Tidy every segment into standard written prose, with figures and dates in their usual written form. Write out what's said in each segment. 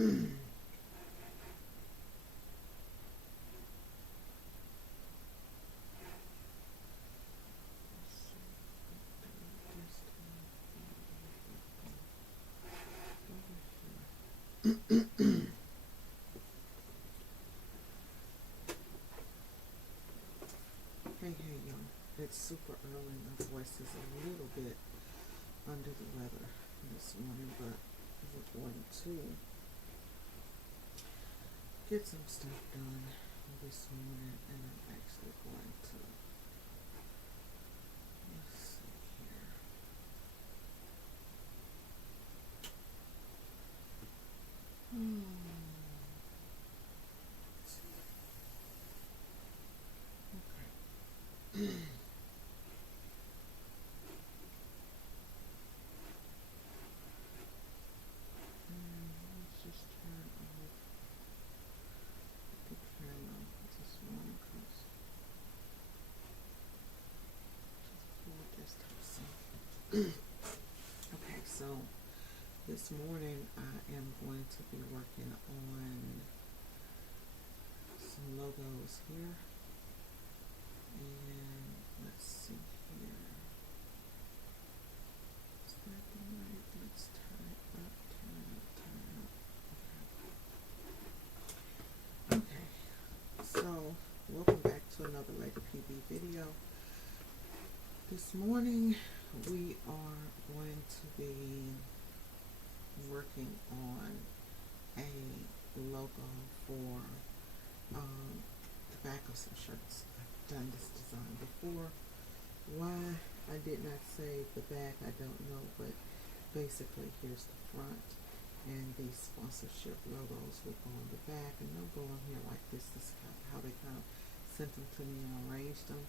Hey, y'all. It's super early. My voice is a little bit under the weather this morning, but we're going to get some stuff done this morning, and I'm actually going to, let's see here. Okay. Let's just turn off the camera this morning because just pull this top. Okay, so this morning I am going to be working on some logos here, and let's see here. Is that the right? Let's turn it up, turn it up, turn it up. Okay, so welcome back to another Lady PB video. This morning we are going to be working on a logo for the back of some shirts. I've done this design before. Why I did not say the back, I don't know, but basically here's the front, and these sponsorship logos will go on the back, and they'll go on here like this. This is how they kind of sent them to me and arranged them,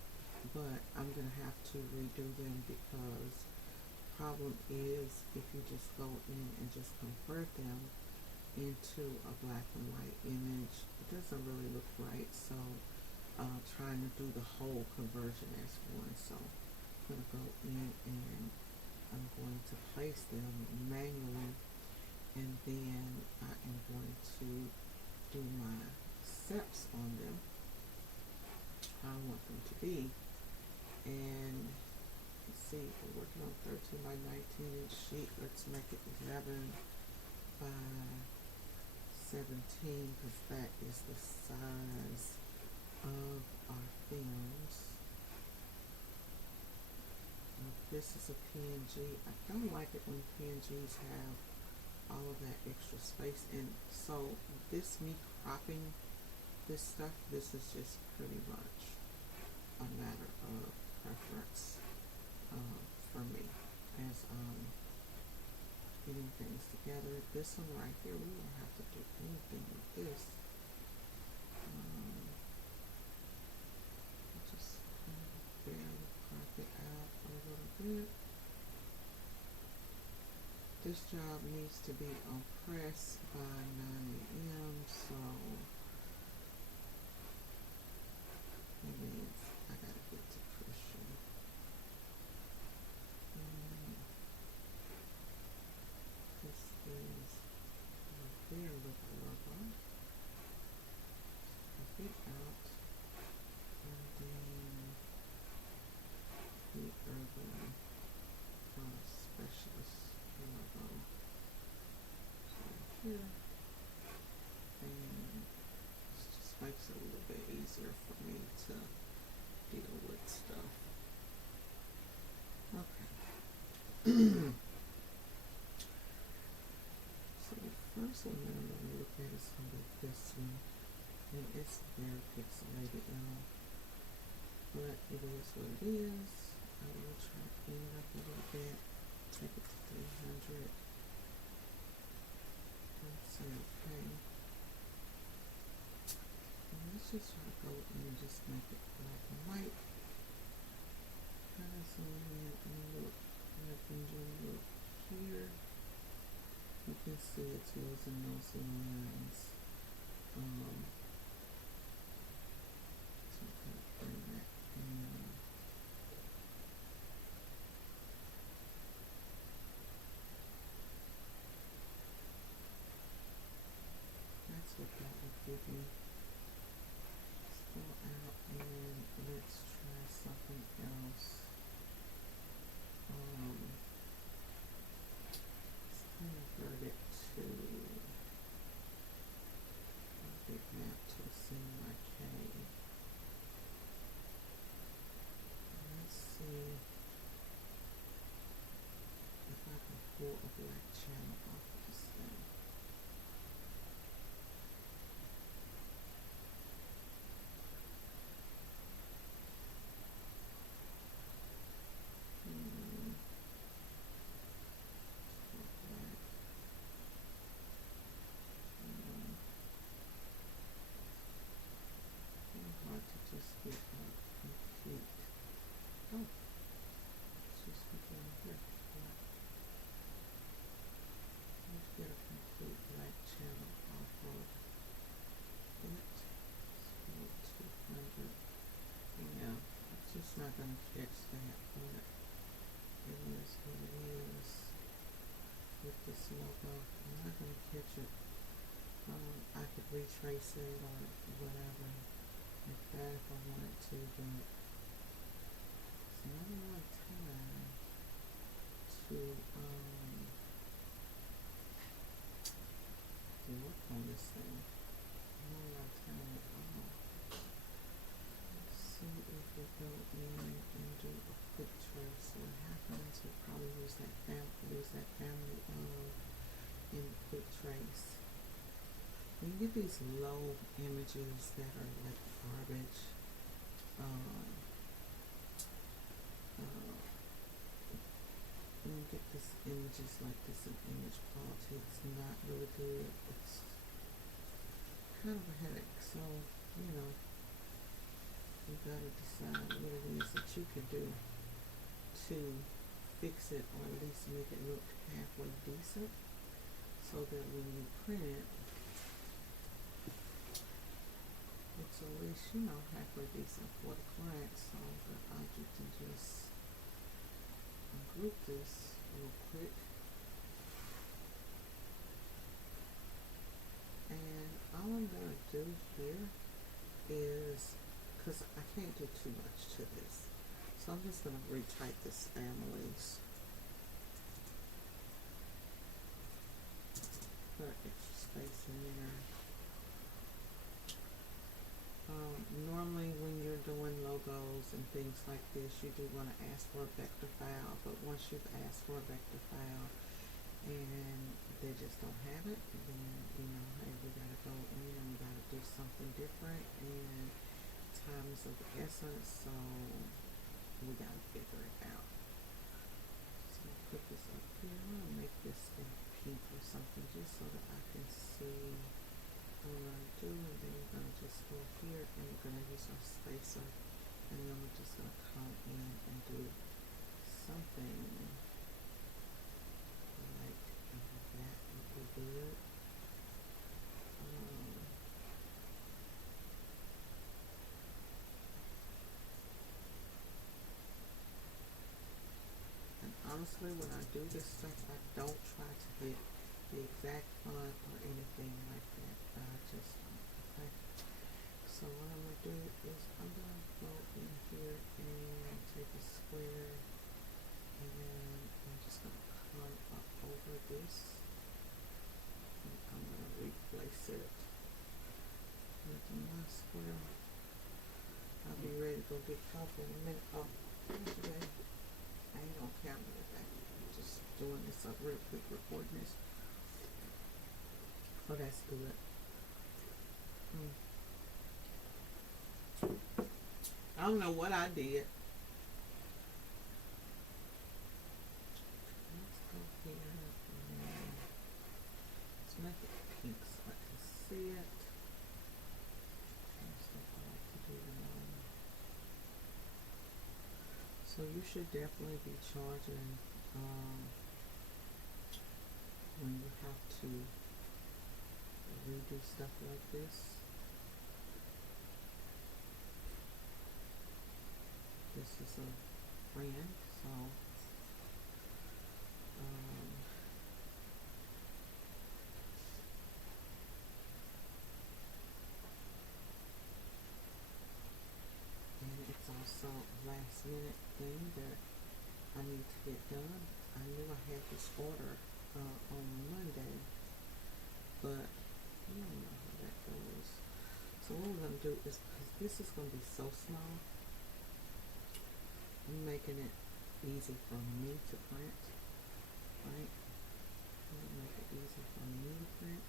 but I'm going to have to redo them because problem is if you just go in and just convert them into a black and white image, it doesn't really look right. So trying to do the whole conversion as one, so I'm going to go in and I'm going to place them manually, and then I am going to do my steps on them, how I want them to be. And let's see, we're working on 13 by 19 inch sheet. Let's make it 11 by 17 because that is the size of our films. This is a PNG. I don't like it when PNGs have all of that extra space, and so this me cropping this stuff, this is just pretty much a matter of preference for me as getting things together. This one right here, we won't have to do anything with this. Just barely crop it out a little bit. This job needs to be on press by 9 a.m. so that means I gotta get to pushing. This is their little logo. Take it out, and then the urban specialist logo. So here, and this just makes it a little bit easier for me to deal with stuff. Okay. So the first one that I'm going to look at is going to be this one, and it's very pixelated, y'all, but it is what it is. I will try to clean it up a little bit, take it to 300, and say okay. And let's just try to go in and just make it black and white. Kind of zoom in and look, and you look here. You can see it's losing those lines. So kind of bring that in. me. Let's go out and let's try something else. Let's convert it to a big map to a scene arcade. Let's see if I can pull a black channel off of this thing. Hard to just get a complete. Oh, it's just down here. Let's get a complete black channel off of it. Let's go 200. Yeah, it's just not going to catch that, but it is what it is with this logo. I'm not going to catch it. I could retrace it or whatever like that if I wanted to, but it's not a lot of time to work on this thing. Not a lot of time at all. Let's see if we go in and do a quick trace. So what happens, we'll probably lose that family of in the quick trace. When you get these low images that are like garbage, when you get this images like this in image quality, it's not really good. It's kind of a headache. So, you know, you gotta decide what it is that you can do to fix it, or at least make it look halfway decent, so that when you print it, it's at least, you know, halfway decent for the client. So that you can just group this real quick, and all I'm gonna do here is, because I can't do too much to this, so I'm just gonna retype this families, put extra space in there. Normally when you're doing logos and things like this, you do want to ask for a vector file, but once you've asked for a vector file and they just don't have it, then, you know, hey, we gotta go in and we gotta do something different, and time is of the essence, so we gotta figure it out. So I'll put this up here. I'm gonna make this in pink or something, just so that I can see what we're going to do, and then we're going to just go here and we're going to use our spacer, and then we're just going to come in and do something like that would be good. And honestly, when I do this stuff, I don't try to hit the exact font or anything like that. I just don't. Okay. So what I'm gonna do is I'm gonna go in here and take a square, and then I'm just gonna come up over this, and I'm gonna replace it with my square. I'll be ready to go get coffee in a minute. Oh, today I ain't on camera today. I'm just doing this up real quick, recording this. Oh, that's good. I don't know what I did. Let's go here and let's make it pink so I can see it. That's what I like to do. So you should definitely be charging when you have to redo stuff like this. This is a friend, so thing that I need to get done. I knew I had this order on Monday, but you don't know how that goes. So what we're going to do is, because this is going to be so small, I'm making it easy for me to print, right? I'm going to make it easy for me to print.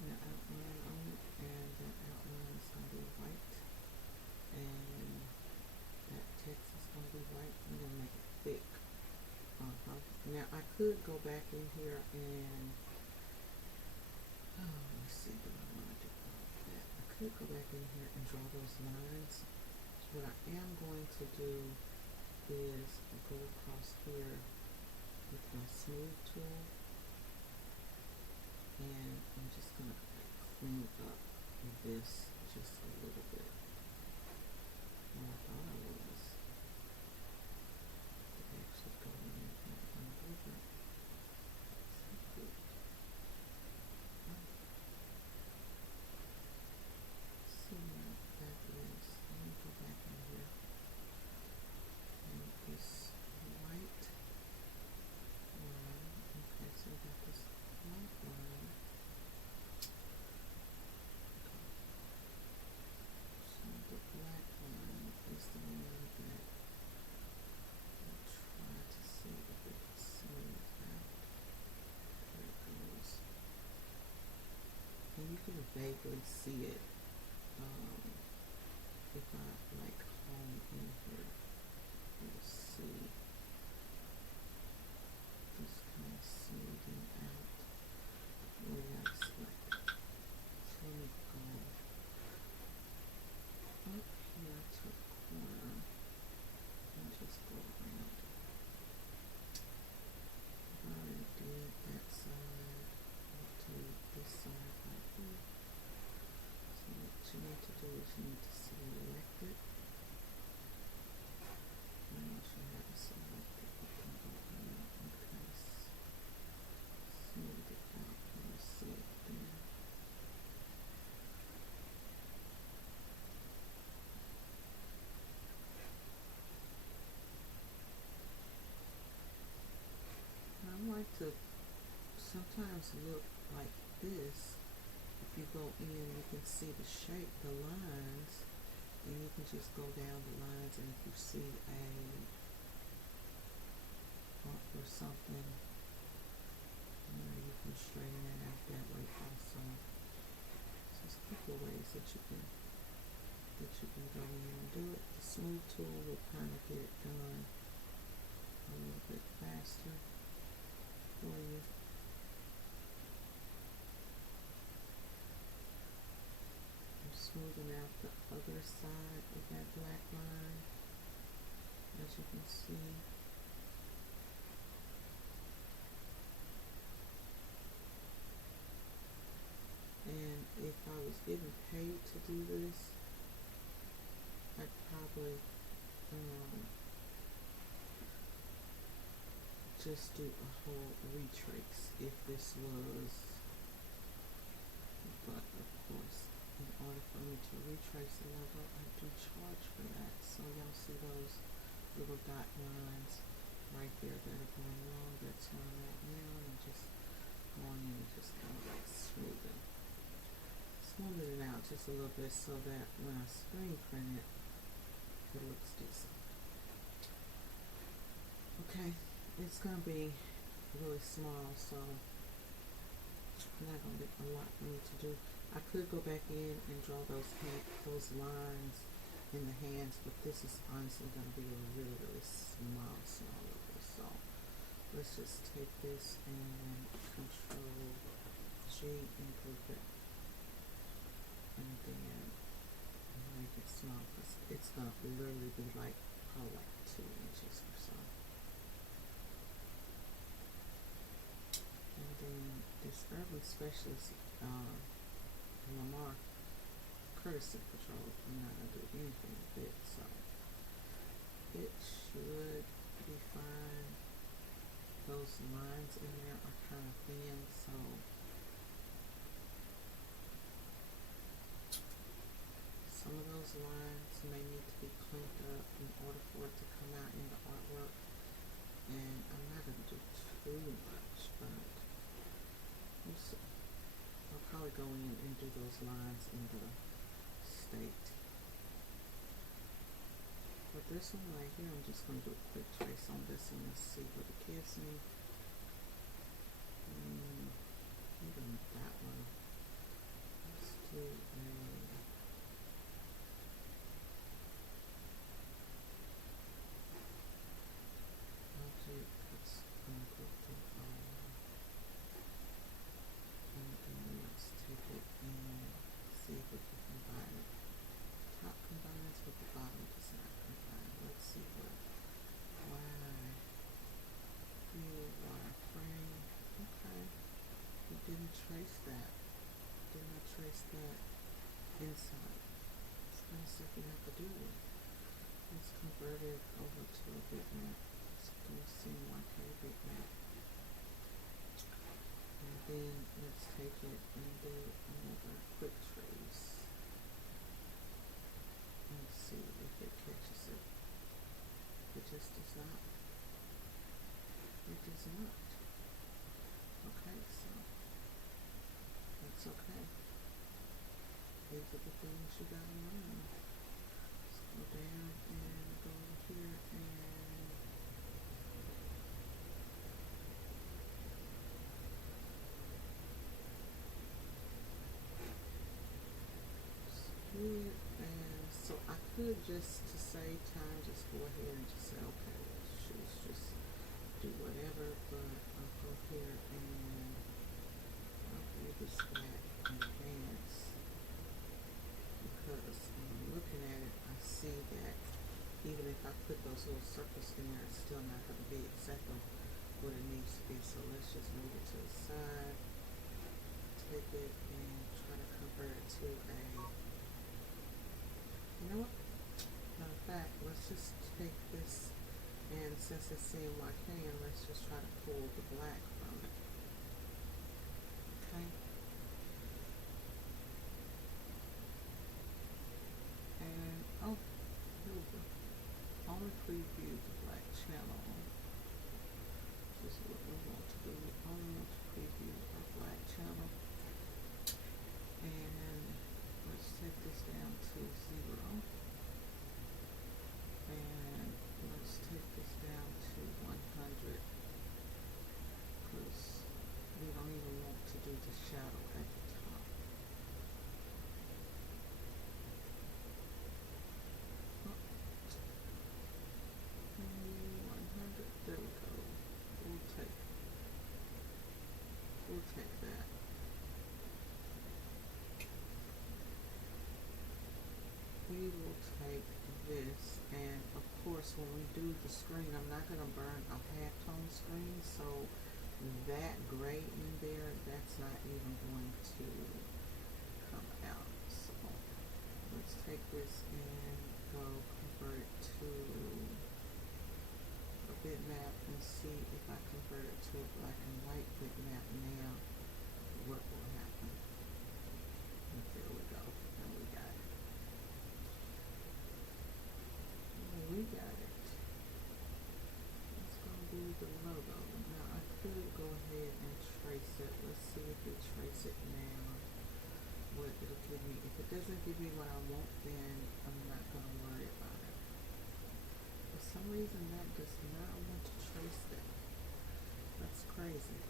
The outline on it, and that outline is going to be white, and that text is going to be white. I'm going to make it thick. Now I could go back in here and let's see, do I want to do all of that? I could go back in here and draw those lines. What I am going to do is go across here with my smooth tool, and I'm just going to clean up this just a little bit. Well, I thought I was actually go in and undo that. See what that is. Let me go back in here. And this white line. Okay, so we got this white line. So the black line is the one that we'll try to see if we can smooth out. There it goes. And you can vaguely see it if I like home in here. You'll see this kind of smoothing out where you have to select it. So let me go up here to the corner and just go around it. I've already did that side. I'll do this side right here. So what you need to do is you need to select it. And once you have it selected, you can go around and kind of smooth it out, and you'll see it there. I like to sometimes look like this. If you go in, you can see the shape, the lines, and you can just go down the lines, and if you see a bump or something, you can straighten that out that way also. So there's a couple of ways that you can go in and do it. The smooth tool will kind of get it done a little bit faster for you. I'm smoothing out the other side of that black line, as you can see. And if I was getting paid to do this, I'd probably just do a whole retrace if this was, but of course, in order for me to retrace the logo, I do charge for that. So y'all see those little dot lines right there that are going along. That's where I'm at now. And I'm just going in and just kind of like smoothing it out just a little bit so that when I screen print it, it looks decent. Okay, it's gonna be really small, so not gonna be a lot for me to do. I could go back in and draw those lines in the hands, but this is honestly gonna be a really, really small logo. So let's just take this and Control G and group it, and then make it small because it's gonna literally be like probably like 2 inches or so. And then this Urban Specialist Lamar Courtesy Patrol, I'm not gonna do anything with it, so it should be fine. Those lines in there are kind of thin, so Some of those lines may need to be cleaned up in order for it to come out in the artwork. And I'm not going to do too much, but I'll probably go in and do those lines in the state. For this one right here, I'm just going to do a quick trace on this one and see what it gives me. Even that one. Let's do a object that's ungrouped all. And then let's take it and see if we can combine it. Top combines with the bottom does not combine. Let's see what. Why? Wireframe. Okay. We didn't trace that. Did not trace that inside. It's kind of stuff you have to do. Let's convert it over to a bitmap. Let's do a CMYK bitmap. And then let's take it and do another quick trace. And see if it catches it. It just does not. It does not. Okay, so that's okay. These are the things you gotta learn. Let's go down and go over here and split. And so I could just, to save time, just go ahead and just say, okay, let's just do whatever, but I'll go here and I'll do this back in advance because when I'm looking at it, I see that even if I put those little circles in there, it's still not going to be exactly what it needs to be. So let's just move it to the side, take it and try to convert it to a, you know what? Matter of fact, let's just take this. And since it's CMYK, let's just try to pull the black from it. Okay. And, oh, here we go. Only preview the black channel. This is what we want to do. We only want to preview our black channel. And let's take this down to 0. And let's take this down to 100 because we don't even want to do the shadow at the top. Oh. 100, there we go. We'll take that. We will take this, and of course when we do the screen, I'm not going to burn a halftone screen, so that gray in there, that's not even going to come out. So let's take this and go convert it to a bitmap and see if I convert it to a black and white bitmap now, what will happen. And there we go, and we got it. We got it. Let's go do the logo. Now I could go ahead and trace it. Let's see if we trace it now. What it'll give me. If it doesn't give me what I want, then I'm not going to worry about it. For some reason that does not want to trace that. That's crazy.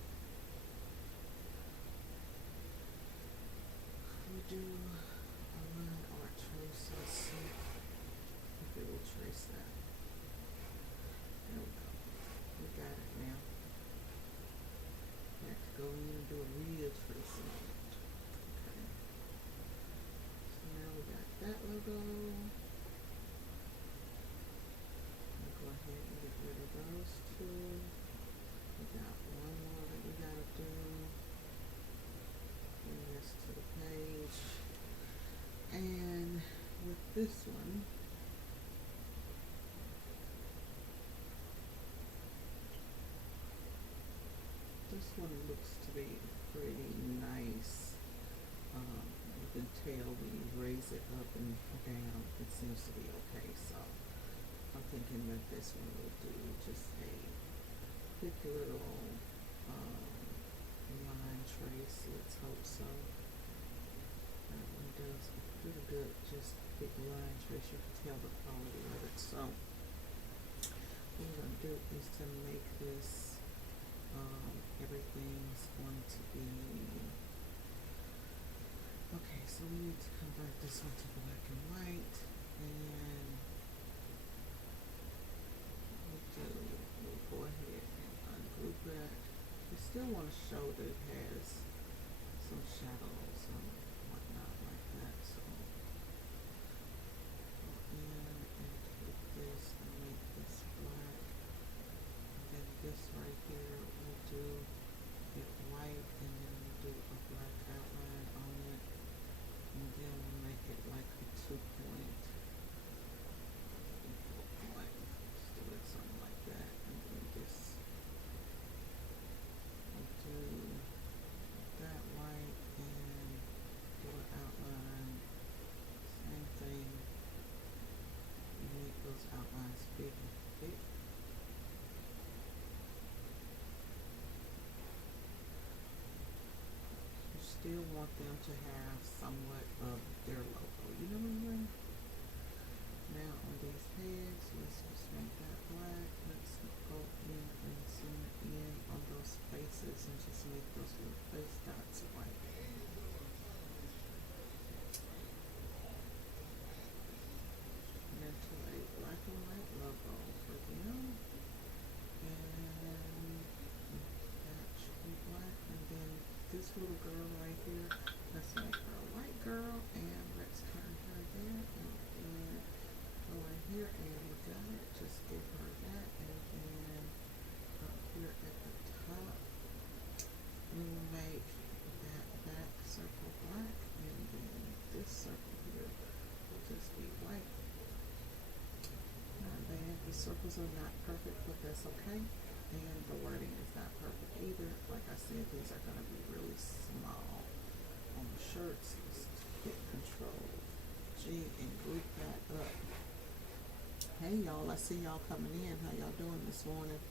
We do a line art trace. Let's see if it will trace that. There we go. We got it now. We have to go in and do a real tracing on it. Okay. So now we got that logo. I'll go ahead and get rid of those two. We got one more that we gotta do. Bring this to the page. And with this one, this one looks to be pretty nice. can tell when you raise it up and down, it seems to be okay. So I'm thinking that this one will do just a quick little line trace. Let's hope so. That one does a pretty good, just big line trace. You can tell the quality of it. So what we're going to do is to make this, everything's going to be, okay, so we need to convert this one to black and white, and we'll go ahead and ungroup it. We still want to show that it has some shadows and whatnot like that, so go in and take this and make this black, and then this right here we'll do it white, and then we'll do a black outline on it, and then we'll make it like a 2-point, 4-point. Let's do it something like that, and then this we'll do that white and do an outline. Same thing. You make those outlines big and thick. You still want them to have somewhat of their logo. You know what I mean? Now on these heads, let's just make that black. Let's go in and zoom in on those faces and just make those little face dots white. And then to a black and white logo for them. And that should be black. And then this little girl right here, let's make her a white girl, and let's turn her there, and then go in here, and we got it. Just give her that, and then up here at the top, we will make that back circle black, and then this circle here will just be white. Not bad. The circles are not perfect, but that's okay. And the wording is not perfect either. Like I said, these are going to be really small on the shirts. Just hit Control G and group that up. Hey y'all, I see y'all coming in. How y'all doing this morning?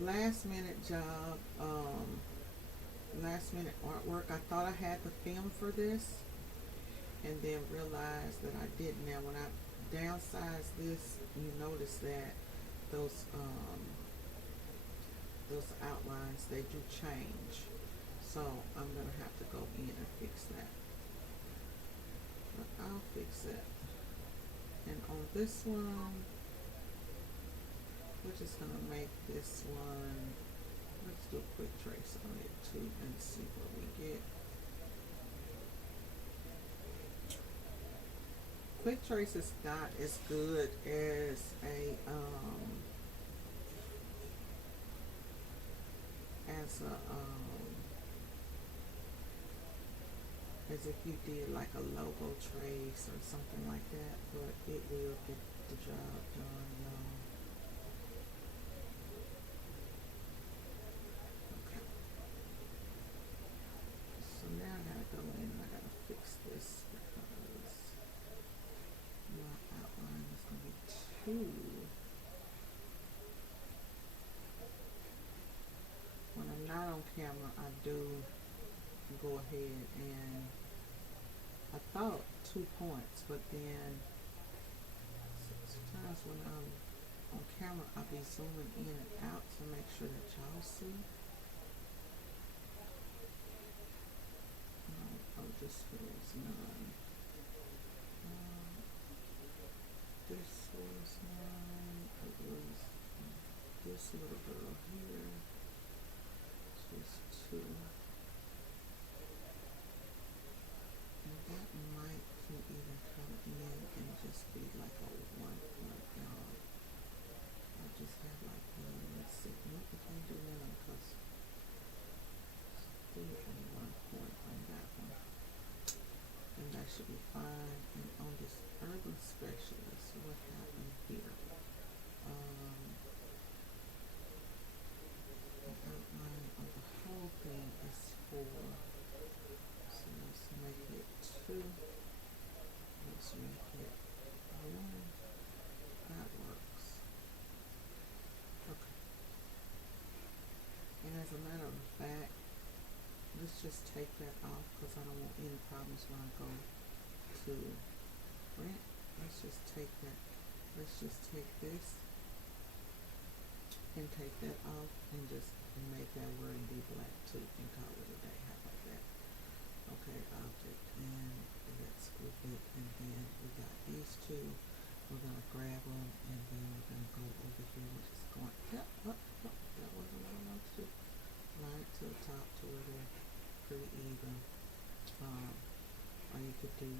Last minute job, last minute artwork. I thought I had the film for this, and then realized that I didn't. Now when I downsize this, you notice that those outlines, they do change, so I'm gonna have to go in and fix that, but I'll fix it. And on this one, we're just gonna make this one, let's do a quick trace on it too and see what we get. Quick trace is not as good as as if you did like a logo trace or something like that, but it will get the job done, y'all. Okay. So now I gotta go in and I gotta fix this because my outline is gonna be too. When I'm not on camera, I do go ahead and I thought 2 points, but then sometimes when I'm on camera, I'll be zooming in and out to make sure that y'all see. Oh, this was none. This was none. It was this little girl here. Just 2. And that might can even come in and just be like a 1 point, y'all. I'll just have like one. Let's see. Nope, we can't do one because still a 1 point on that one. And that should be fine. And on this urban specialist, what happened here? a matter of fact, let's just take that off because I don't want any problems when I go to print. Let's just take that. Let's just take this and take that off and just make that word be black too and call it a day. How about that? Okay, object, and let's group it, and then we got these two. We're gonna grab them, and then we're gonna go over here. We're just going, yep, oh, that wasn't what I wanted to do. Right to the top to where they're pretty even. Or you could do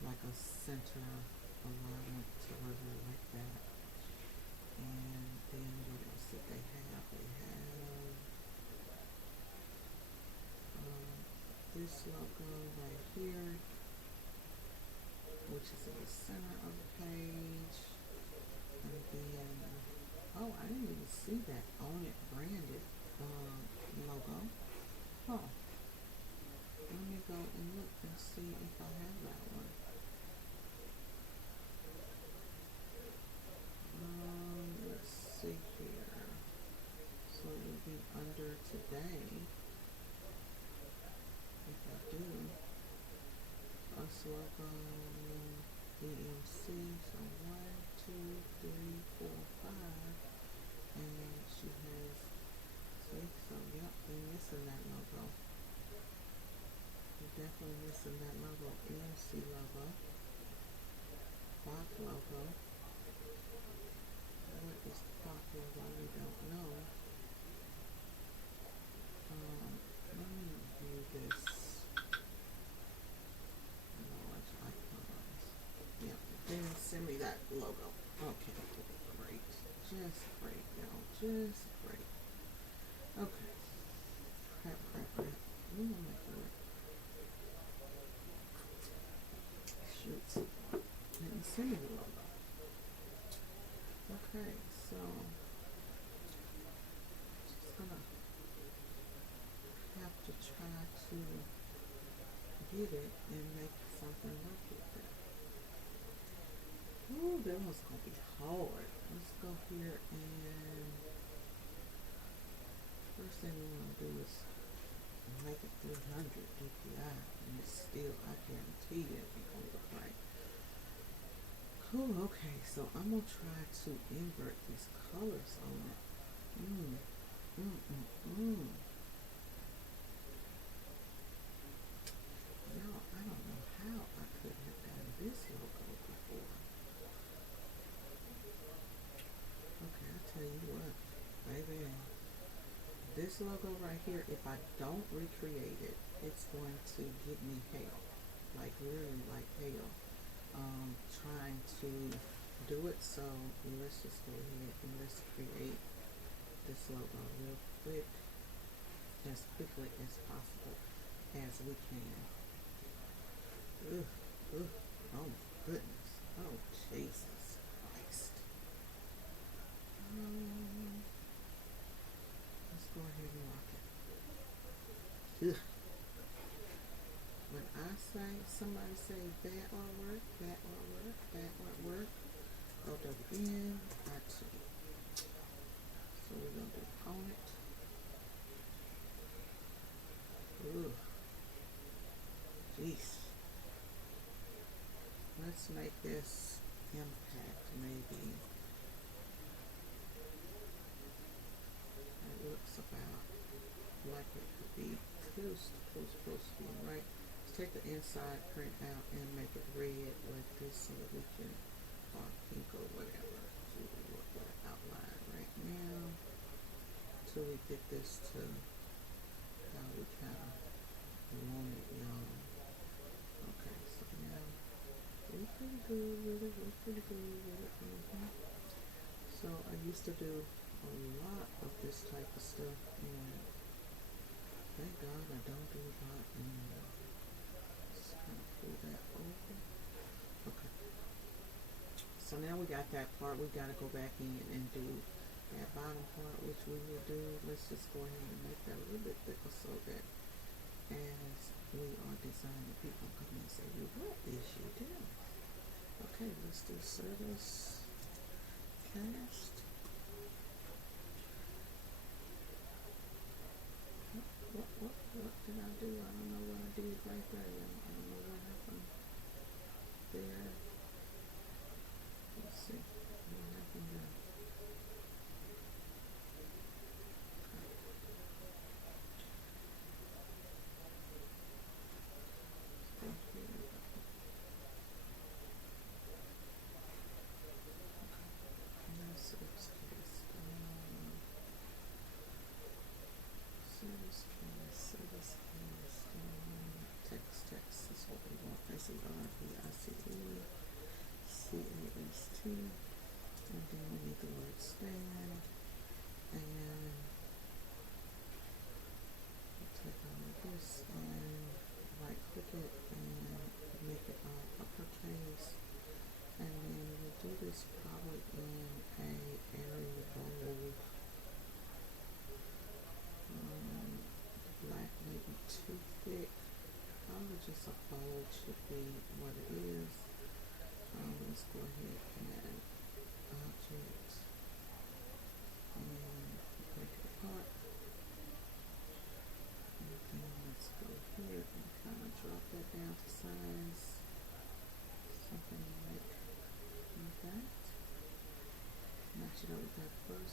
like a center alignment to where they're like that. And then what else did they have? They have this logo right here, which is in the center of the page. And then, oh, I didn't even see that Own It branded logo. Huh. Let me go and look and see if I have that one. Let's see here. So it will be under today. If I do. Us logo, EMC, so 1, 2, 3, 4, 5. And she has, see, so yep, we're missing that logo. We're definitely missing that logo. EMC logo. Clock logo. What is the clock logo? We don't know. Let me view this. Large icons. Yep, then send me that logo. Okay, great. Just great, y'all. Just great. Okay. Crap. We don't make it. Shoot. Let me send you the logo. Okay, so just gonna have to try to get it and make something work with that. Ooh, that one's gonna be hard. Let's go here and first thing we wanna do is make it 300 DPI, and it's still, I guarantee it ain't gonna look right. Cool, okay, so I'm gonna try to invert these colors on it. No, I don't know how I could have done this logo before. Okay, I'll tell you what, baby. This logo right here, if I don't recreate it, it's going to give me hell. Like literally like hell. Trying to do it, so let's just go ahead and let's create this logo real quick, as quickly as possible as we can. Oh my goodness. Oh Jesus Christ. Let's go ahead and rock it. When I say, somebody say that artwork, O-W-N-I-T. So we're going to do opponent. Jeez. Let's make this impact maybe. It looks about like it could be close to be right. Take the inside print out and make it red like this so that we can, or pink or whatever, to what we're outline right now until we get this to how we kind of want it, y'all. Okay, so now we're pretty good with it. So I used to do a lot of this type of stuff, and thank God I don't do a lot anymore. Pull that over. Okay. So now we got that part. We got to go back in and do that bottom part, which we will do. Let's just go ahead and make that a little bit thicker so that as we are designing, people come in and say, well, what is you doing? Okay, let's do service cast.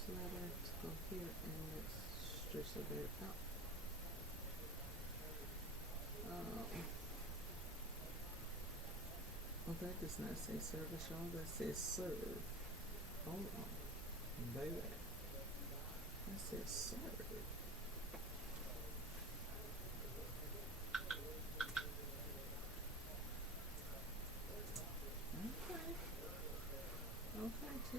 first letter. Let's go here and let's stretch a bit out. Well, that does not say service, y'all. That says serve. Hold on, baby. That says serve. Okay. Okay, T.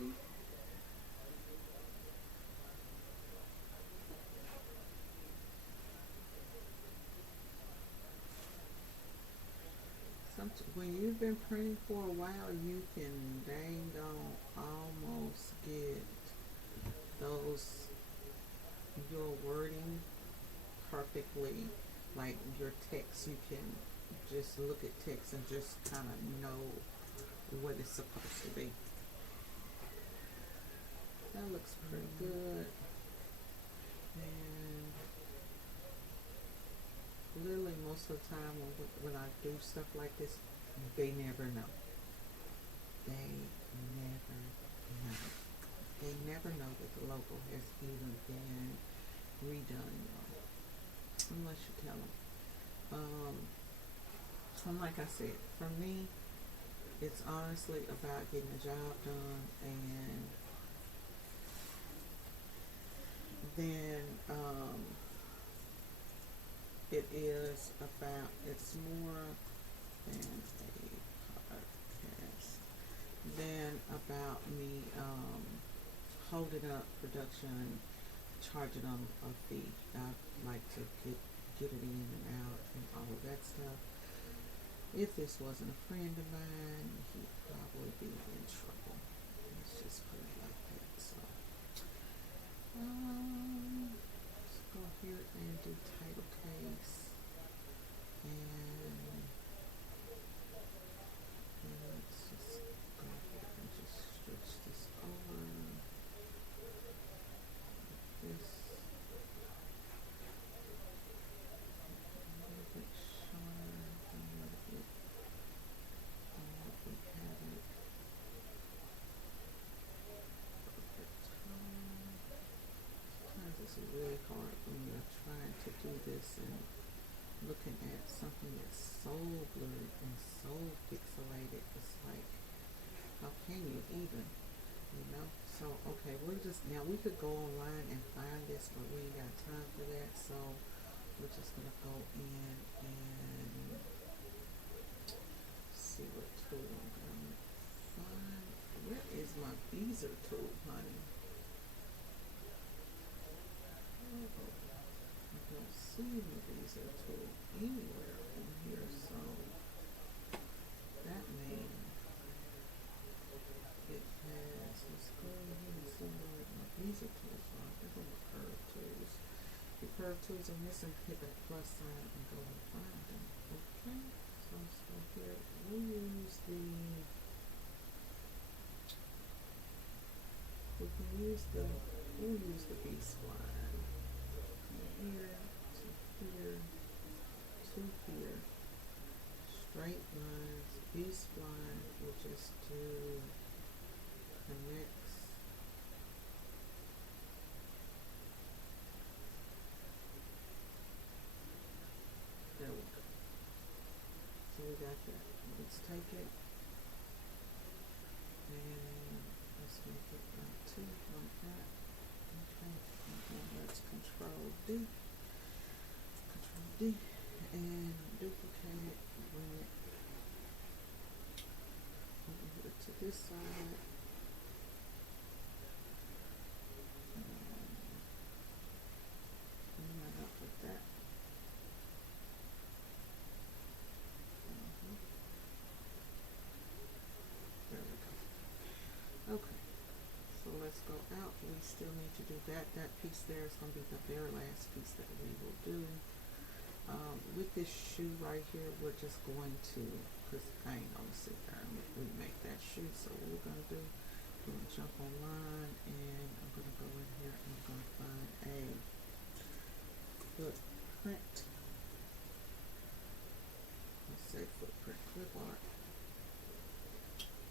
When you've been printing for a while, you can dang on almost get those your wording perfectly. Like your text, you can just look at text and just kind of know what it's supposed to be. That looks pretty good. And literally most of the time when I do stuff like this, they never know. They never know. They never know that the logo has even been redone, unless you tell them. And like I said, for me, it's honestly about getting the job done, and then it's more than a podcast than about me holding up production, charging them a fee. I like to get it in and out and all of that stuff. If this wasn't a friend of mine, he'd probably be in trouble. Let's just put it like that. So let's go here and do title case, and let's just go here and just stretch this over this. It's really hard when you're trying to do this and looking at something that's so blurred and so pixelated. It's like, how can you even, So, okay, now we could go online and find this, but we ain't got time for that. So we're just going to go in and see what tool I'm going to find. Where is my Beezer tool, honey? I don't see the Beezer tool anywhere in here, so that means it has, let's go ahead and see where my Beezer tools are. They're going to curve tools. If curve tools are missing, hit that plus sign and go and find them. Okay, so let's go here. We'll use the B-spline. Here to here to here, straight lines. B-spline will just do connects. There we go. So we got that. Let's take it and let's make it like 2 like that. Okay, and let's Control D and duplicate it, bring it over here to this side. And I got with that. There we go. Okay, so let's go out. We still need to do that. That piece there is going to be the very last piece that we will do. With this shoe right here, we're just going to, because I ain't going to sit there and remake that shoe. So what we're going to do, we're going to jump online, and I'm going to go in here and I'm going to find a footprint. Let's say footprint clip art.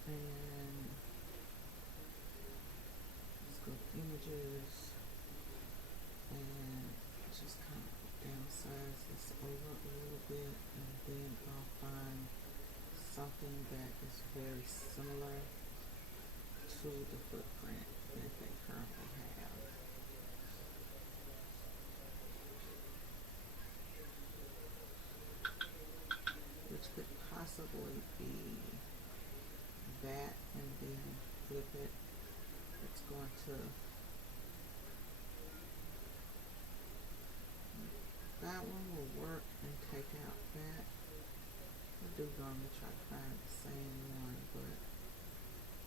And let's go images. just kind of downsize this over a little bit, and then I'll find something that is very similar to the footprint that they currently have. Which could possibly be that, and then flip it. It's going to, that one will work and take out that. I do normally try to find the same one, but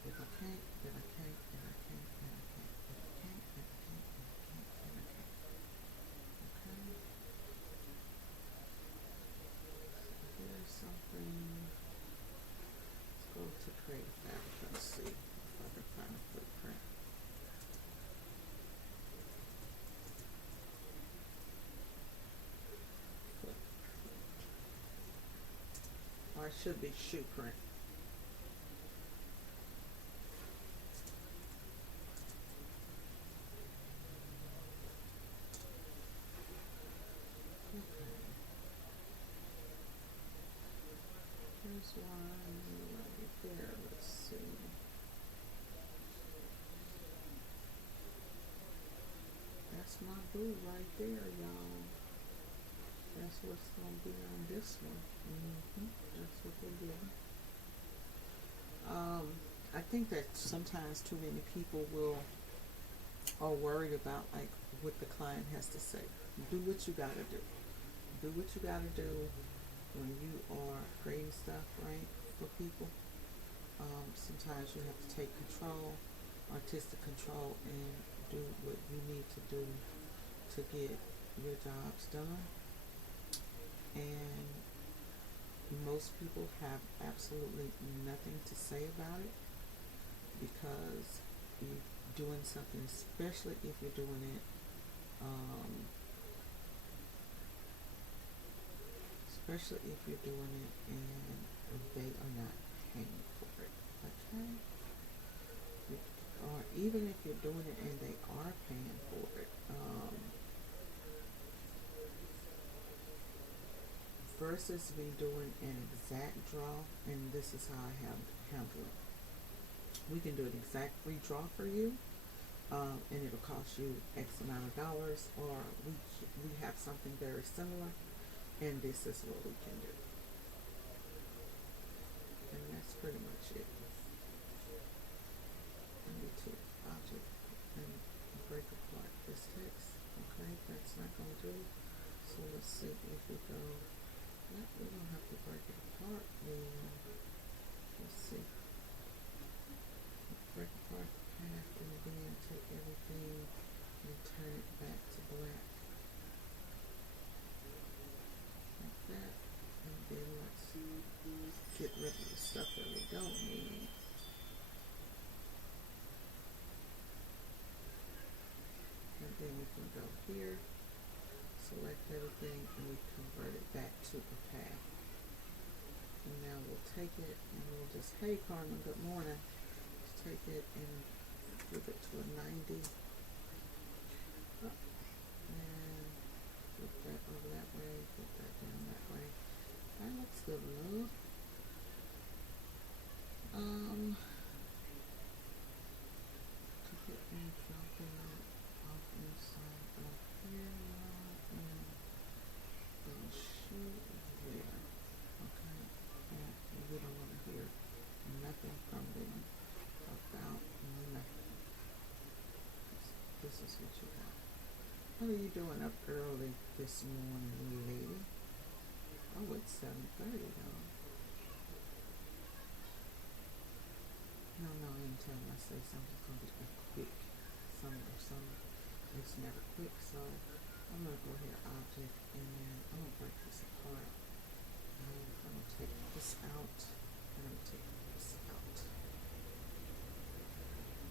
if I can't, then I can't, and I can't, and I can't, and I can't, and I can't, and I can't, and I can't. Okay. So here's something. Let's go to create a fabric and see if I can find a footprint. Or it should be shoe print. Okay. Here's one right there. Let's see. That's my boo right there, y'all. That's what's gonna be on this one. That's what they did. I think that sometimes too many people are worried about like what the client has to say. Do what you gotta do. Do what you gotta do when you are creating stuff, right, for people. Sometimes you have to take control, artistic control, and do what you need to do to get your jobs done. And most people have absolutely nothing to say about it, because you're doing something, especially if you're doing it and they are not paying for it, okay? Or even if you're doing it and they are paying for it, versus me doing an exact draw, and this is how I handle it. We can do an exact redraw for you, and it'll cost you X amount of dollars, or we have something very similar, and this is what we can do. And that's pretty much it. I need to object and break apart this text. Okay, that's not going to do. So let's see if we go. Yeah, we don't have to break it apart. Let's see. Break apart the path, and then take everything and turn it back to black. Like that. And then let's get rid of the stuff that we don't need. And then we can go here, select everything, and we convert it back to a path. And now we'll take it and we'll just, hey Carmen, good morning. Let's take it and flip it to a 90. And flip that over that way, flip that down that way. That looks good, love. Take it and drop it off inside of here now, and we'll shoot there. Okay, and we don't want to hear nothing from them about nothing. This is what you got. What are you doing up early this morning, lady? Oh, it's 7:30 though. No, anytime I say something's going to be quick, some, it's never quick, so I'm going to go here, object, and I'm going to break this apart. I'm going to take this out, and I'm going to take this out.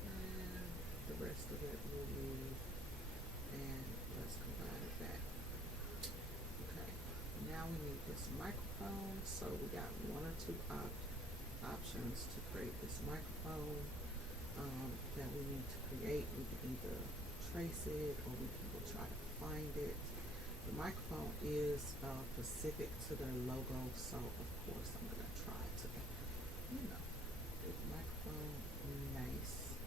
And the rest of it we'll leave, and let's combine it back. Okay, now we need this microphone, so we got one or two options to create this microphone that we need to create. We can either trace it, or we can go try to find it. The microphone is specific to their logo, so of course I'm gonna try to, you know, do the microphone nice.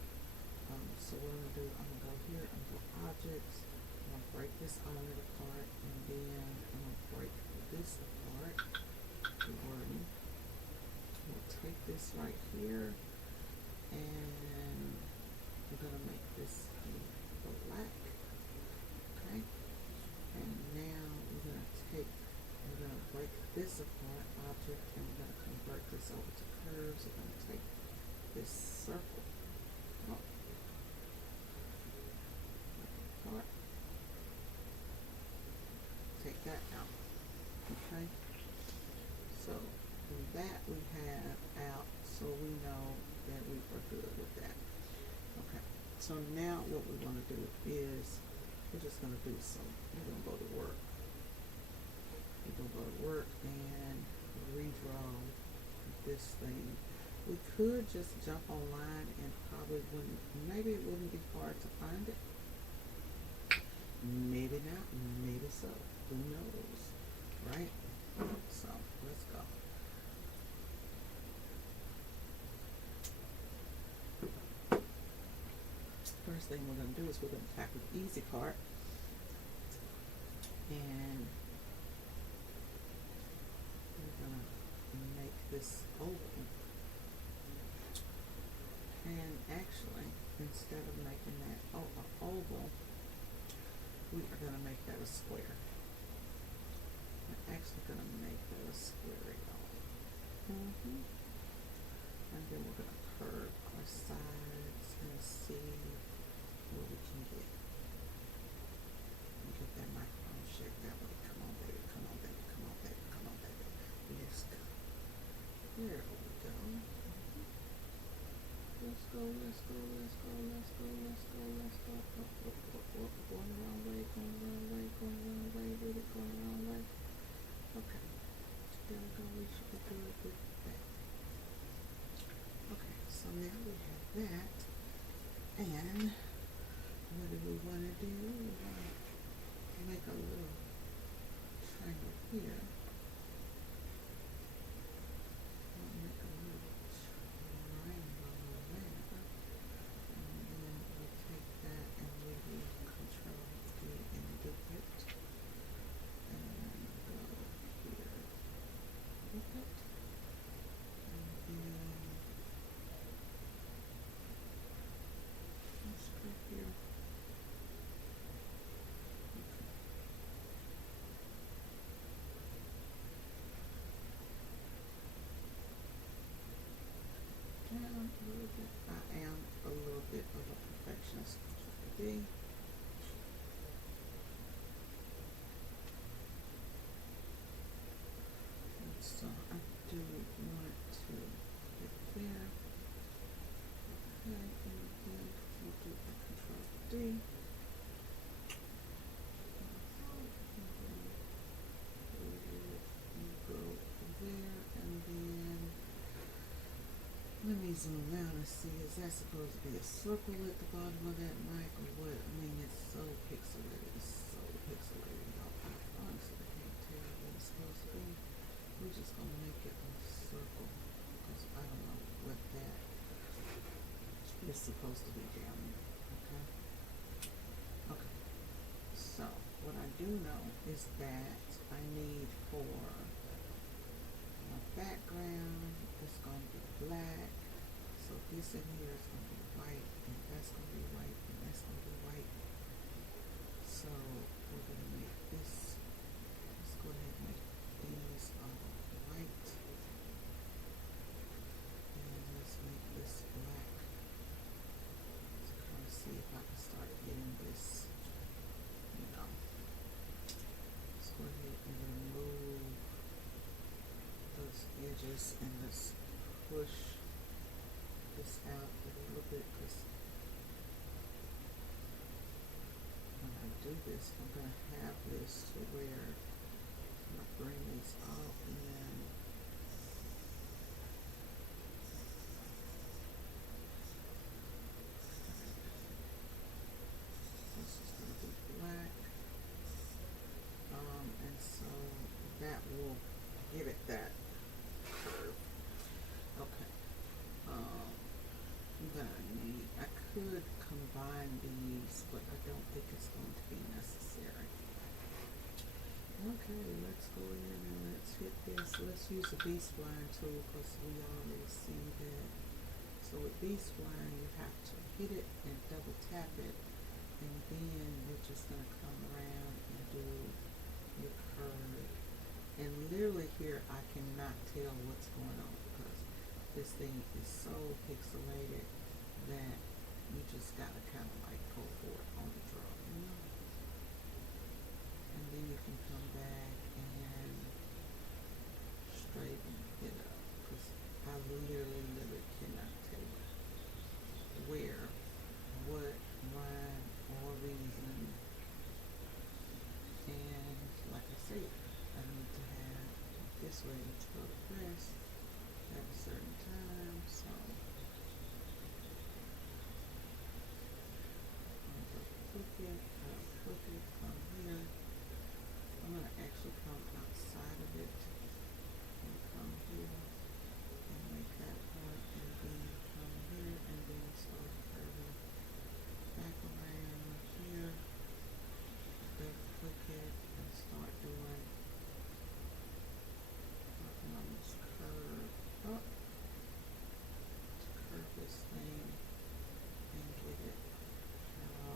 So what I'm gonna do, I'm gonna go here and go objects. I'm gonna break this element apart, and then I'm gonna break this apart. The wording. I'm gonna take this right here, and we're gonna make this black. Okay. And now we're gonna break this apart, object, and we're gonna convert this over to curves. We're gonna take this circle. Oh. Apart. Take that out. Okay. So that we have out, so we know that we are good with that. Okay. So now what we want to do is we're just going to do some. We're going to go to work. We're going to go to work and redraw this thing. We could just jump online and probably wouldn't. Maybe it wouldn't be hard to find it. Maybe not. Maybe so. Who knows, right? So let's go. First thing we're going to do is we're going to tackle the easy part, and we're going to make this oval. And actually, instead of making that oval, we are going to make that a square. We're actually going to make that a square, y'all. And then we're going to curve our sides and see what we can get. And get that microphone shape that way. Come on, baby. Come on, baby. Come on, baby. Come on, baby. Let's go. There we go. Let's go, let's go, let's go, let's go, let's go, let's go. Going the wrong way, going the wrong way, going the wrong way, really going the wrong way. Okay. There we go. We should be good with that. Okay, so now we have that. And what do we want to do? We want to make a little triangle here. Make a little triangle there. And then we take that and we do Control D and duplicate. And go here with it. And then let's go here. Down a little bit. I am a little bit of a perfectionist. D. So I do want to get there. Okay, and then we'll do a Control D. Go there, and then let me zoom out and see, is that supposed to be a circle at the bottom of that mic or what? I mean, it's so pixelated. It's so pixelated. I honestly can't tell what it's supposed to be. We're just going to make it a circle because I don't know what that is supposed to be down there. Okay? Okay. So, what I do know is that I need for my background, it's going to be black. So this in here is going to be white, and that's going to be white, and that's going to be white. So we're going to make this, let's go ahead and make these white. And let's make this black. Let's kind of see if I can start getting this, you know. Let's go ahead and remove those edges and let's push this out a little bit, because when I do this, I'm going to have this to where I'm going to bring these all in. This is going to be black. let's use the B-spline tool because we already see that. So with B-spline, you have to hit it and double tap it, and then you're just going to come around and do your curve. And literally here, I cannot tell what's going on because this thing is so pixelated that you just got to kind of like go for it on the draw, you know? And then you can come back and straighten it up because I literally cannot tell where, what, rhyme, or reason. And like I said, I need to have this ready to go to press at a certain time, so I'm going to click it, come here. I'm going to actually come outside of it and come here and make that part, and then come here and then start curving back around here, double click it and start doing working on this curve up to curve this thing and get it how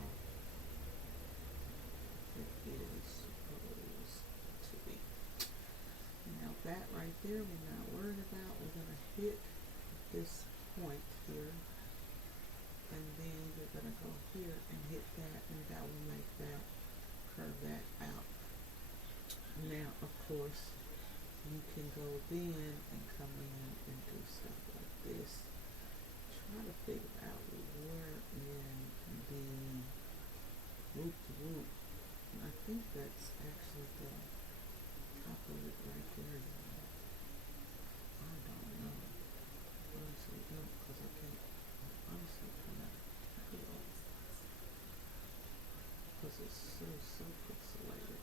it is supposed to be. Now that right there we're not worried about. We're going to hit this point here, and then you're going to go here and hit that, and that will make that curve that out. Now of course you can go then and come in and do stuff like this. Try to figure out where in the loop to loop. I think that's actually the top of it right there. I don't know. Honestly, no, because I can't. Honestly, cannot tell because it's so pixelated.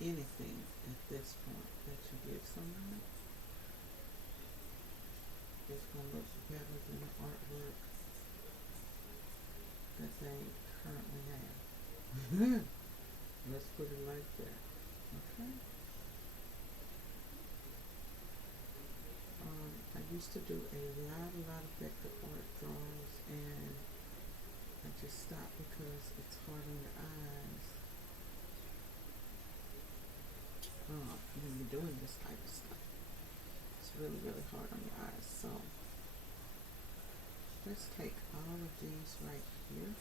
Anything at this point that you give someone is going to look better than the artwork that they currently have. Let's put it like that. Okay. I used to do a lot of vector art draws, and I just stopped because it's hard on your eyes. When you're doing this type of stuff, it's really hard on your eyes. So let's take all of these right here.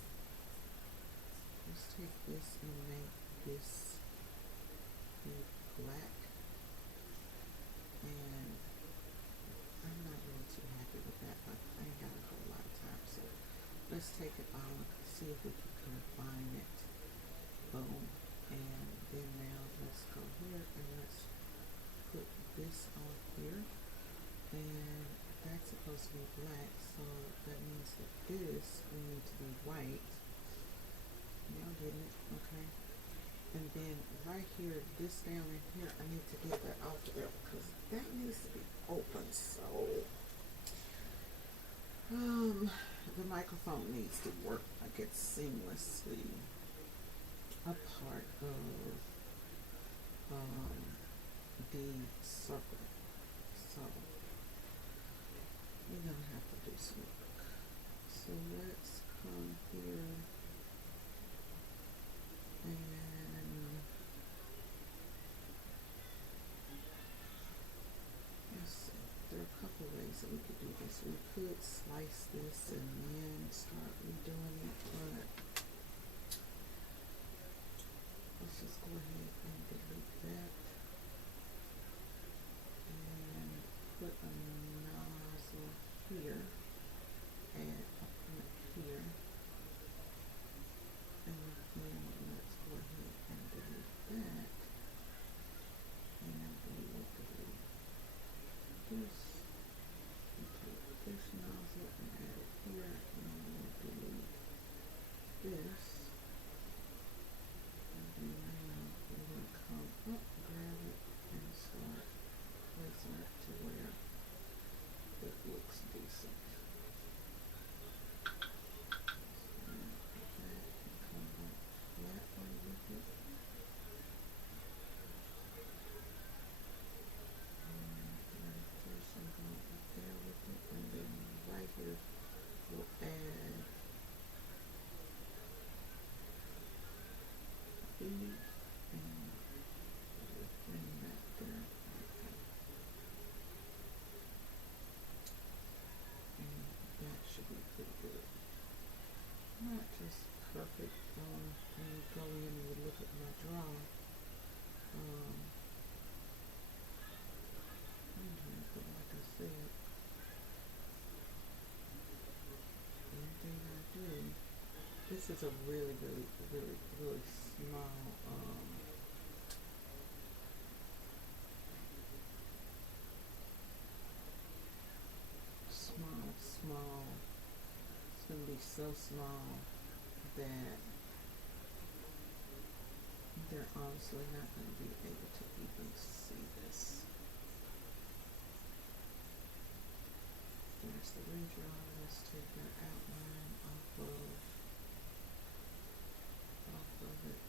Let's take this and make this be black. And I'm not really too happy with that, but I ain't got a whole lot of time. So let's take it all and see if we can combine it. Boom. And then now let's go here and let's put this on here. And that's supposed to be black, so that means that this we need to be white. Y'all getting it? Okay. And then right here, this down in here, I need to get that off of there because that needs to be open. So the microphone needs to work like it's seamlessly a part of the circle. So we're gonna have to do some work. So let's come here and let's see. There are a couple ways that we could do this. We could slice this and then start redoing it, but let's just go ahead and delete that and put a nozzle here and a point here, and then let's go ahead and delete that, and we will delete this, and take this nozzle and add it here, and we'll delete this. And then now we're going to come up, grab is a really, really, really, really small, small. It's going to be so small that they're honestly not going to be able to even see this. There's the redraw. Let's take that outline off of it.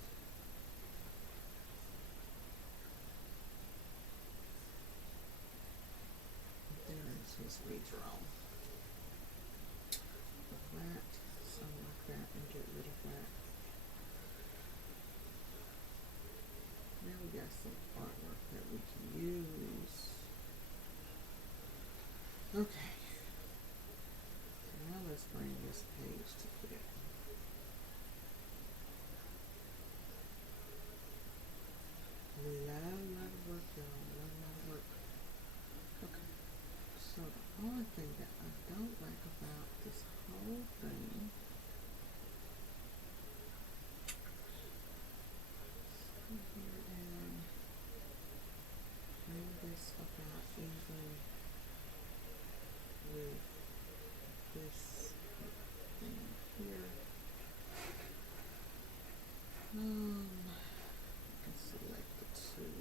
There is his redraw. That, something like that, and get rid of that. Now we got some artwork that we can use. Okay. So now let's bring this page to fit. A lot of work, y'all. A lot of work. Okay. So the only thing that I don't like about this whole thing here and bring this about even with this thing here. And select the two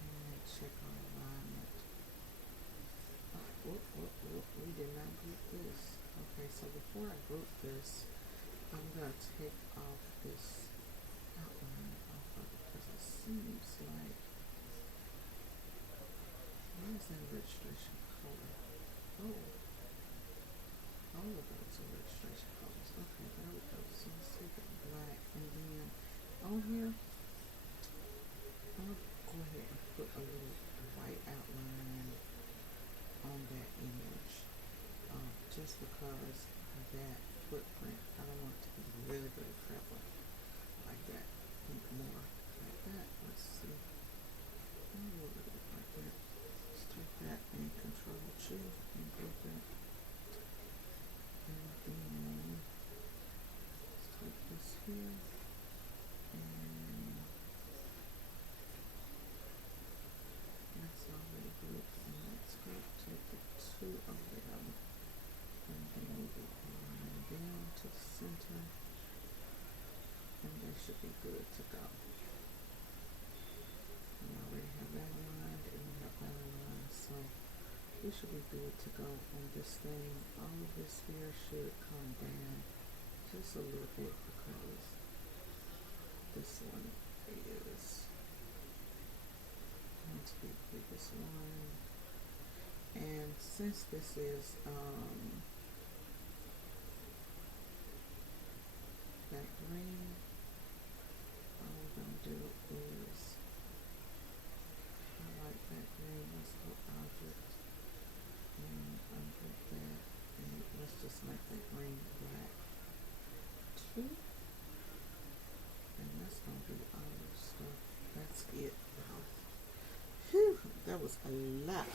and check our alignment. We did not group this. Okay, so before I group this, I'm going to take off this outline off of it because it seems like, what is that registration color? Oh, all of those are registration colors. Okay, there we go. So let's take it black, and then on here, I'll go ahead and put a little white outline on that image, just because that footprint, I don't want it to be really, really prevalent like that. Think more like that. Let's see. A little bit like that. Let's take that and Control G and group it. And then let's take this here and that's already grouped, and let's group, take the two of them and then move it line down to the center, and they should be good to go. We already have that aligned and we have that aligned, so we should be good to go on this thing. All of this here should come down just a little bit because this one is going to be the biggest one. And since this is that green, all we're going to do is highlight that green. Let's go object and ungroup that, and let's just make that green black too. And that's going to be all the stuff. That's it. Wow. Phew, that was a lot.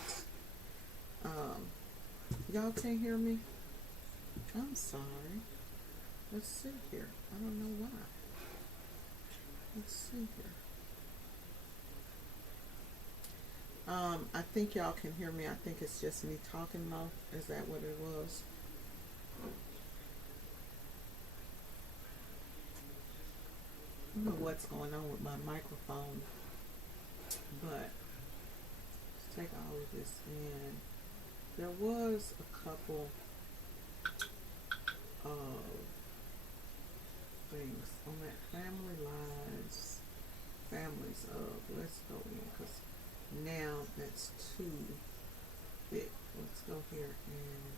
Y'all can't hear me? I'm sorry. Let's see here. I don't know why. Let's see here. I think y'all can hear me. I think it's just me talking low. Is that what it was? I don't know what's going on with my microphone, but let's take all of this in. There was a couple of things on that family lives, families of, let's go in because now that's too big. Let's go here and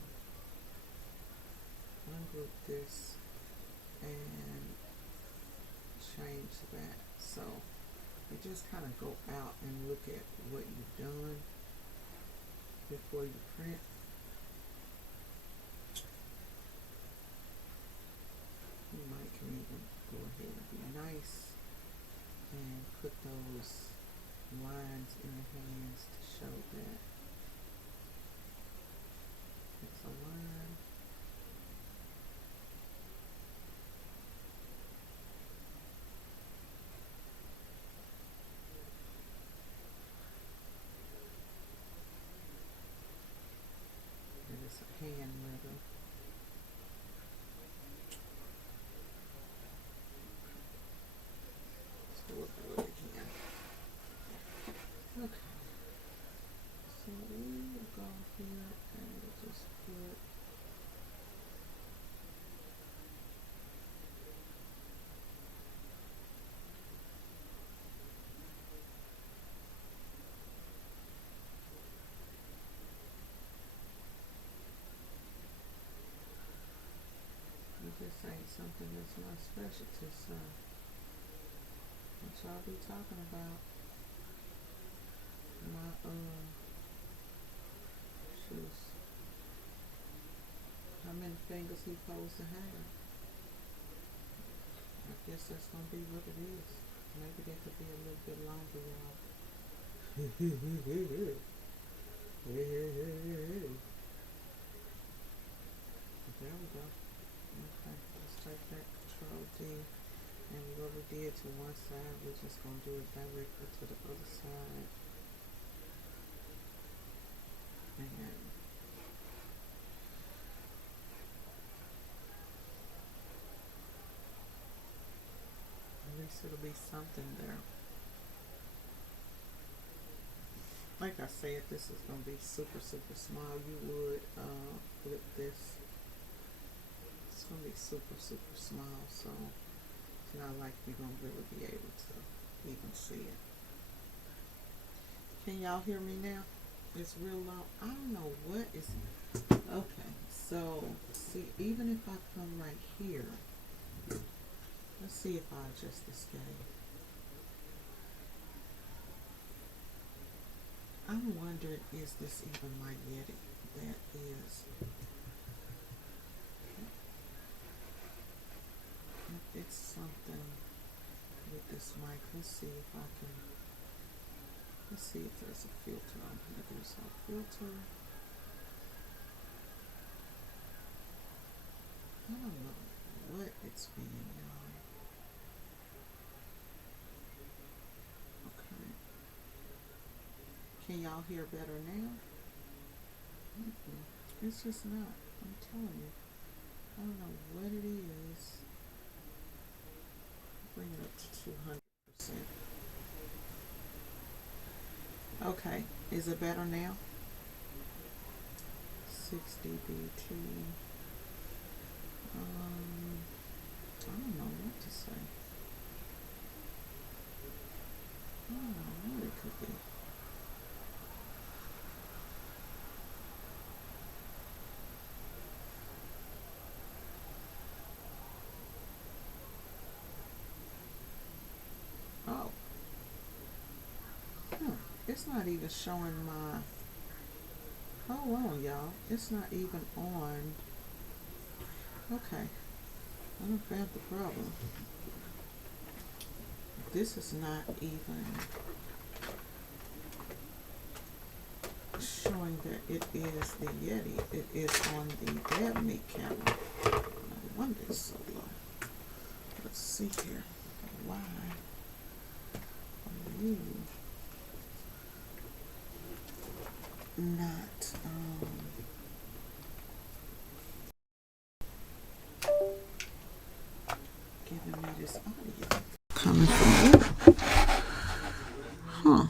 ungroup this and change that. So you just kind of go out and look at what you've done before you print. You might can even go ahead and be nice and put those lines in the hands to show that it's a line. Okay. So we will go here and we'll just put this ain't something that's my specialty, so what y'all be talking about? My shoes. How many fingers he supposed to have? I guess that's gonna be what it is. Maybe they could be a little bit longer, y'all. There we go. Okay, let's take that Control D, and what we did to one side, we're just gonna do it directly to the other side. And at least it'll be something there. Like I said, this is gonna be super small. You would flip this. It's gonna be super small, so it's not like you're gonna really be able to even see it. Can y'all hear me now? It's real low. I don't know what is. Okay, so see, even if I come right here, let's see if I adjust this game. I'm wondering, is this even my Yeti? That is. It's something with this mic. Let's see if I can. Let's see if there's a filter on here. There's a filter. I don't know what it's being, y'all. Okay. Can y'all hear better now? It's just not. I'm telling you. I don't know what it is. Bring it up to 200%. Okay, is it better now? 60BT. I don't know what to say. I don't know what it could be. Oh. It's not even showing my. Hold on, y'all. It's not even on. Okay. I don't have the problem. This is not even showing that it is the Yeti. It is on the Dab Me camera. No wonder it's so low. Let's see here. Why are you not giving me this audio? Coming from where? Huh.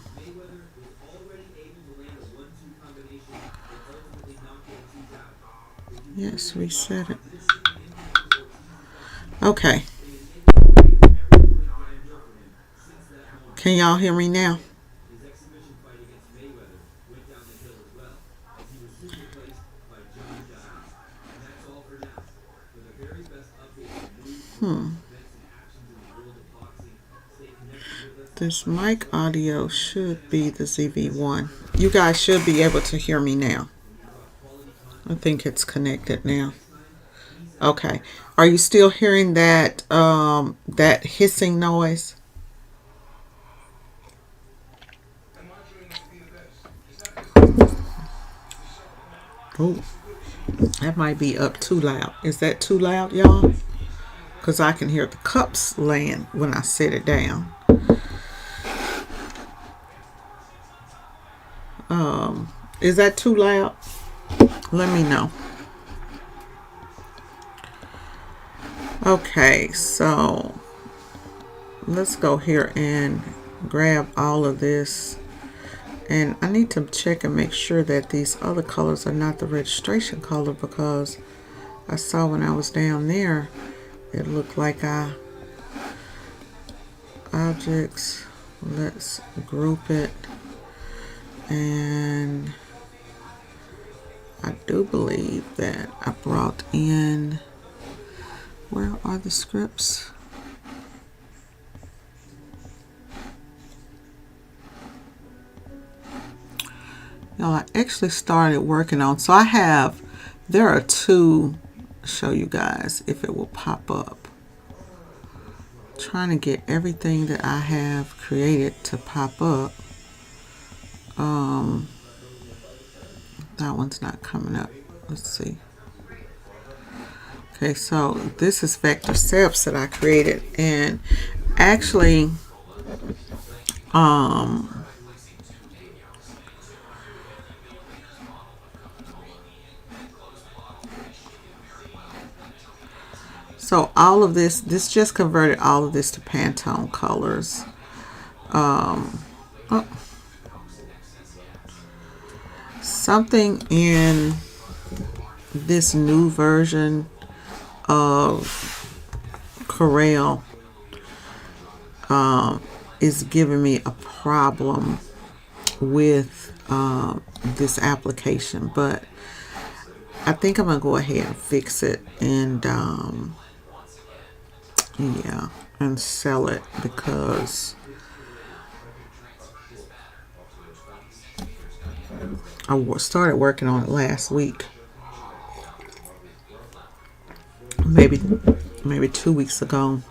Yes, reset it. Okay. Can y'all hear me now? This mic audio should be the ZV1. You guys should be able to hear me now. I think it's connected now. Okay. Are you still hearing that that hissing noise? Oh, that might be up too loud. Is that too loud, y'all? Because I can hear the cups laying when I set it down. Is that too loud? Let me know. Okay, so let's go here and grab all of this And I need to check and make sure that these other colors are not the registration color, because I saw when I was down there, it looked like objects. Let's group it. And I do believe that I brought in, where are the scripts? Now I actually started working on, so there are two, show you guys if it will pop up. Trying to get everything that I have created to pop up. That one's not coming up. Let's see. Okay, so this is vector steps that I created, and actually so all of this just converted all of this to Pantone colors. Something in this new version of Corel is giving me a problem with this application, but I think I'm gonna go ahead and fix it, and yeah, and sell it, because I started working on it last week, maybe 2 weeks ago,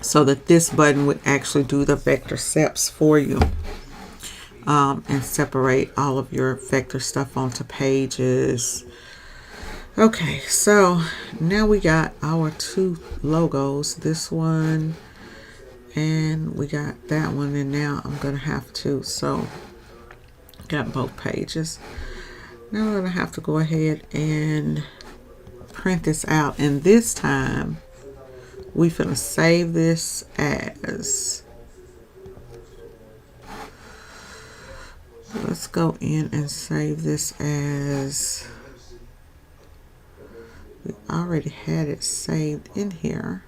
so that this button would actually do the vector steps for you, and separate all of your vector stuff onto pages. Okay, so now we got our two logos, this one and we got that one, and now I'm gonna have to, so got both pages. Now I'm gonna have to go ahead and print this out, and this time we finna save this as, let's go in and save this as, we already had it saved in here,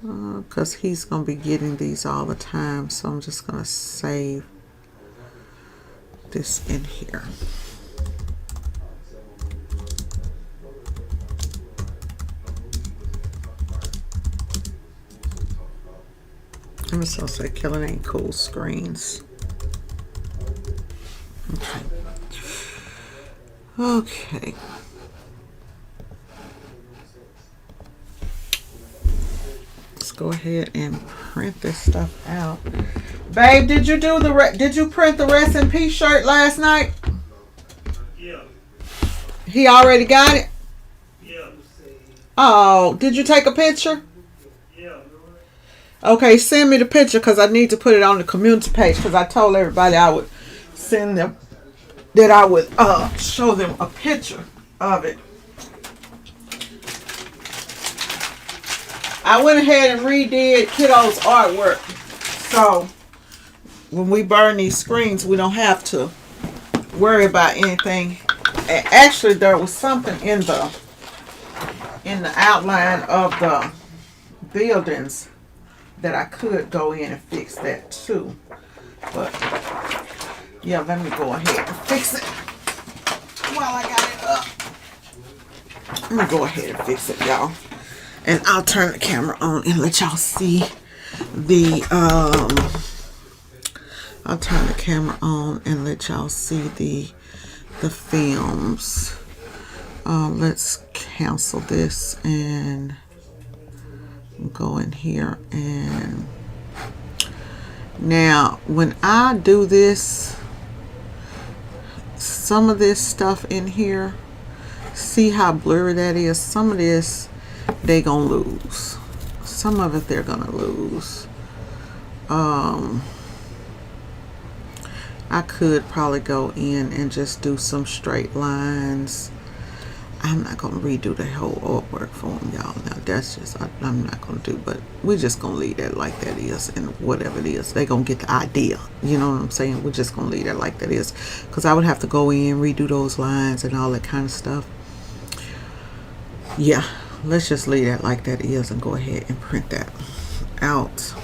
because he's going to be getting these all the time, so I'm just going to save this in here. I'm just going to say Killing Ain't Cool Screens. Okay. Let's go ahead and print this stuff out. Babe, did you print the Rest in Peace shirt last night? Yeah. He already got it? Yeah. Oh, did you take a picture? Yeah. Okay, send me the picture, because I need to put it on the community page, because I told everybody I would send them, that I would show them a picture of it. I went ahead and redid Kiddo's artwork, so when we burn these screens, we don't have to worry about anything. And actually, there was something in the outline of the buildings that I could go in and fix that too. But yeah, let me go ahead and fix it while I got it up. Let me go ahead and fix it, y'all. And I'll turn the camera on and let y'all see the I'll turn the camera on and let y'all see the films. Let's cancel this and go in here. And now when I do this, some of this stuff in here, see how blurry that is? Some of this they gonna lose. Some of it they're gonna lose. I could probably go in and just do some straight lines. I'm not gonna redo the whole artwork for them, y'all. Now that's just I'm not gonna do, but we're just gonna leave that like that is, and whatever it is, they gonna get the idea. You know what I'm saying? We're just gonna leave that like that is, because I would have to go in, redo those lines and all that kind of stuff. Yeah, let's just leave that like that is and go ahead and print that out.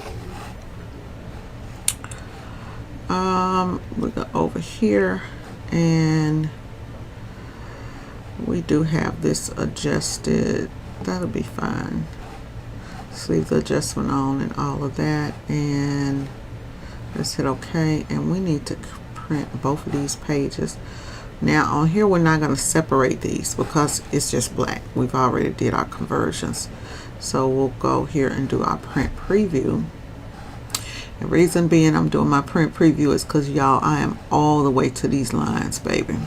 We go over here and we do have this adjusted. That'll be fine. Let's leave the adjustment on and all of that, and let's hit OK. And we need to print both of these pages. Now on here we're not going to separate these because it's just black. We've already did our conversions, so we'll go here and do our print preview. The reason being I'm doing my print preview is because, y'all, I am all the way to these lines, baby.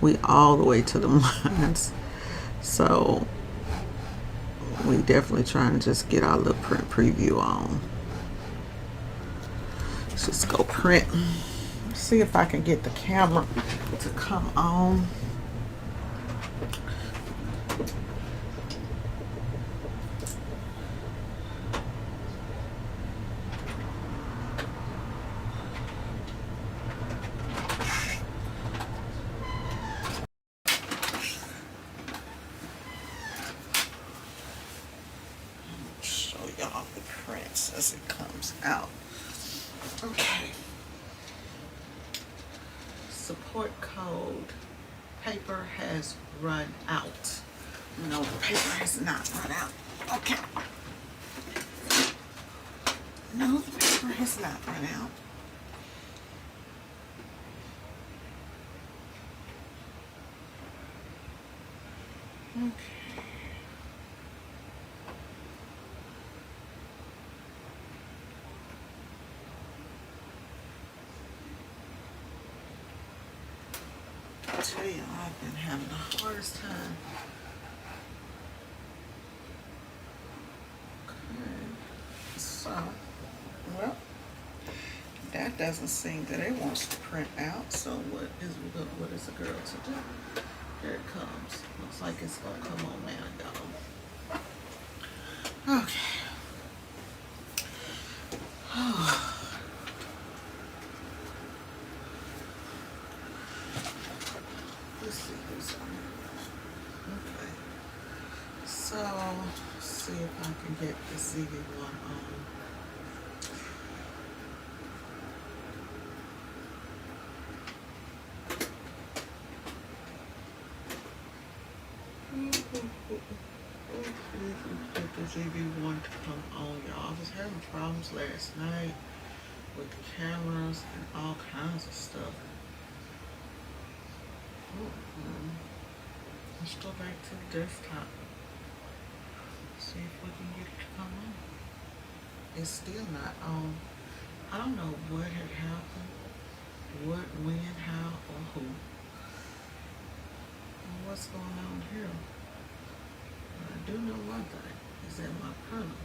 We all the way to the lines. So we definitely trying to just get our little print preview on. Let's just go print. See if I can get the camera to come on. Show y'all the prints as it comes out. Okay. Support code. Paper has run out. No, the paper has not run out. Okay. No, the paper has not run out. Okay. I tell you, I've been having the hardest time. Okay. So, well, that doesn't seem that it wants to print out. So what is a girl to do? Here it comes. Looks like it's gonna come on now, y'all. Okay. Let's see who's on here. Okay. So, let's see if I can get the CV1 on. Get the CV1 to come on, y'all. I was having problems last night with the cameras and all kinds of stuff. Let's go back to the desktop. See if we can get it to come on. It's still not on. I don't know what had happened, what, when, how, or who. And what's going on here? But I do know one thing, is that my printer.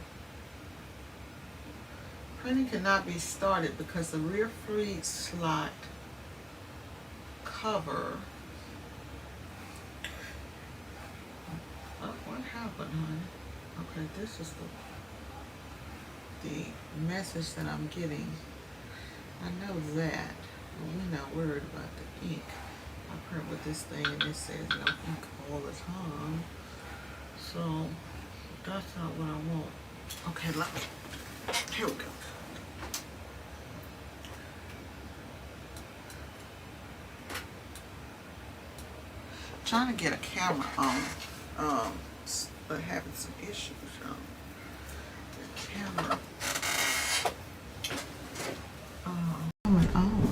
Printing cannot be started because the rear freed slot cover. What happened, honey? Okay, this is the message that I'm getting. I know that, but we're not worried about the ink. I print with this thing and it says no ink all the time. So that's not what I want. Okay, here we go. Trying to get a camera on, but having some issues. The camera coming on.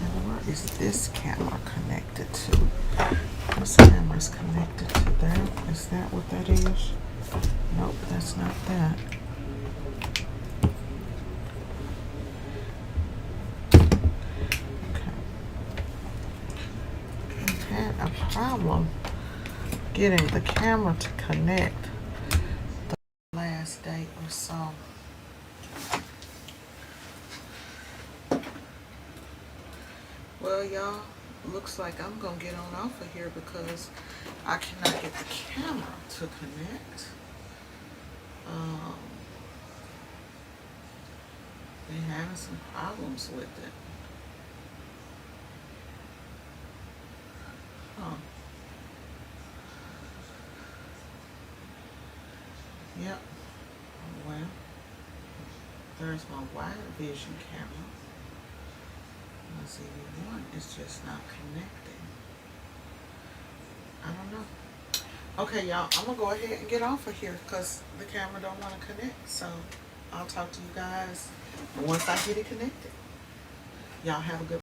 And where is this camera connected to? This camera's connected to that. Is that what that is? Nope, that's not that. Had a problem getting the camera to connect the last day or so. Well, y'all, looks like I'm gonna get on off of here because I cannot get the camera to connect. They're having some problems with it. Oh, yep. Well, there's my wide vision camera. My ZV1 is just not connecting. I don't know. Okay, y'all, I'm gonna go ahead and get off of here because the camera don't want to connect. So I'll talk to you guys once I get it connected. Y'all have a good